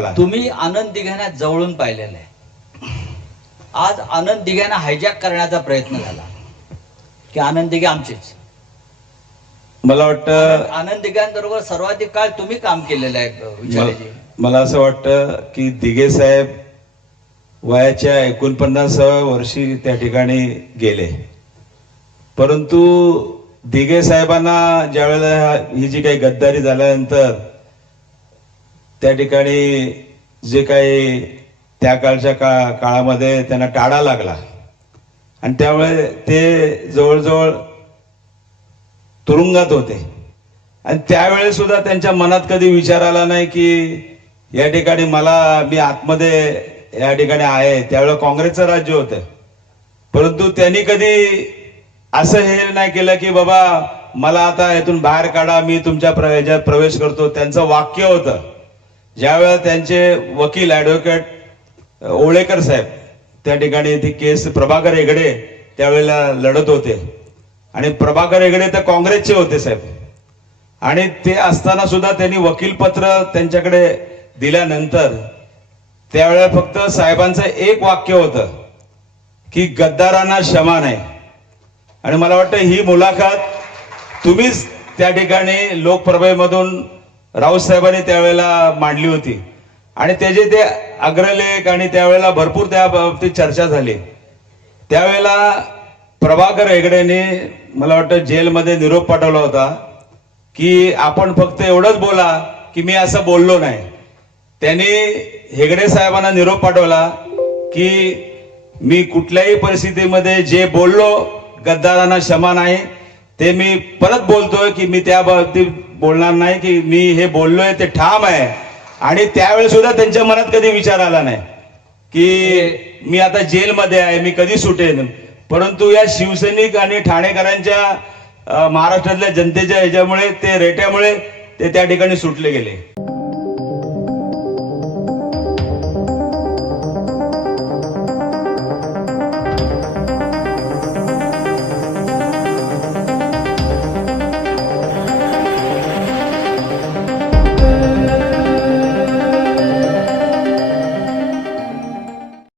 तुम्ही आनंद दिघ्यांना जवळून पाहिलेलं आहे. आज आनंद दिघ्यांना हायजॅक करण्याचा प्रयत्न झाला. की आनंद दिघे आमचेच. मला वाटतं आनंद दिघ्यांबरोबर सर्वाधिक काळ तुम्ही काम केलेलं आहे मला- असं वाटतं की दिघे साहेब वयाच्या एकोणपन्नासाव्या वर्षी त्या ठिकाणी गेले. परंतु दिघे साहेबांना ज्यावेळेला ही जी काही गद्दारी झाल्यानंतर त्या ठिकाणी जे काही त्या काळच्या का काळामध्ये त्यांना टाळा लागला. आणि त्यामुळे ते जवळजवळ तुरुंगात होते. आणि त्यावेळेस सुद्धा त्यांच्या मनात कधी विचार आला नाही की या ठिकाणी मला मी आतमध्ये या ठिकाणी आहे. त्यावेळेला काँग्रेसचं राज्य होतं. परंतु त्यांनी कधी असं हे नाही केलं की बाबा मला आता यातून बाहेर काढा मी तुमच्या प्रवेशात प्रवेश करतो. त्यांचं वाक्य होतं. ज्यावेळेला त्यांचे वकील ॲडव्होकेट ओळेकर साहेब त्या ठिकाणी ती केस प्रभाकर हेगडे त्यावेळेला लढत होते. आणि प्रभाकर हेगडे तर काँग्रेसचे होते साहेब. आणि ते असताना सुद्धा त्यांनी वकीलपत्र त्यांच्याकडे दिल्यानंतर त्यावेळेला फक्त साहेबांचं एक वाक्य होतं की गद्दारांना क्षमा नाही. आणि मला वाटतं ही मुलाखत तुम्हीच त्या ठिकाणी लोकप्रभेमधून राऊत साहेबांनी त्यावेळेला मांडली होती. आणि त्याचे ते अग्रलेख आणि त्यावेळेला भरपूर त्या बाबतीत चर्चा झाली. त्यावेळेला प्रभाकर हेगडेने मला वाटतं जेलमध्ये निरोप पाठवला होता की आपण फक्त एवढंच बोला की मी असं बोललो नाही. त्यांनी हेगडे साहेबांना निरोप पाठवला की मी कुठल्याही परिस्थितीमध्ये जे बोललो गद्दारांना क्षमा नाही ते मी परत बोलतोय की मी त्या बाबतीत बोलणार नाही की मी हे बोललोय ते ठाम आहे. आणि त्यावेळेस सुद्धा त्यांच्या मनात कधी विचार आला नाही. की मी आता जेलमध्ये आहे मी कधी सुटेन? परंतु या शिवसैनिक आणि ठाणेकरांच्या महाराष्ट्रातल्या जनतेच्या ह्याच्यामुळे ते रेट्यामुळे ते त्या ठिकाणी सुटले गेले.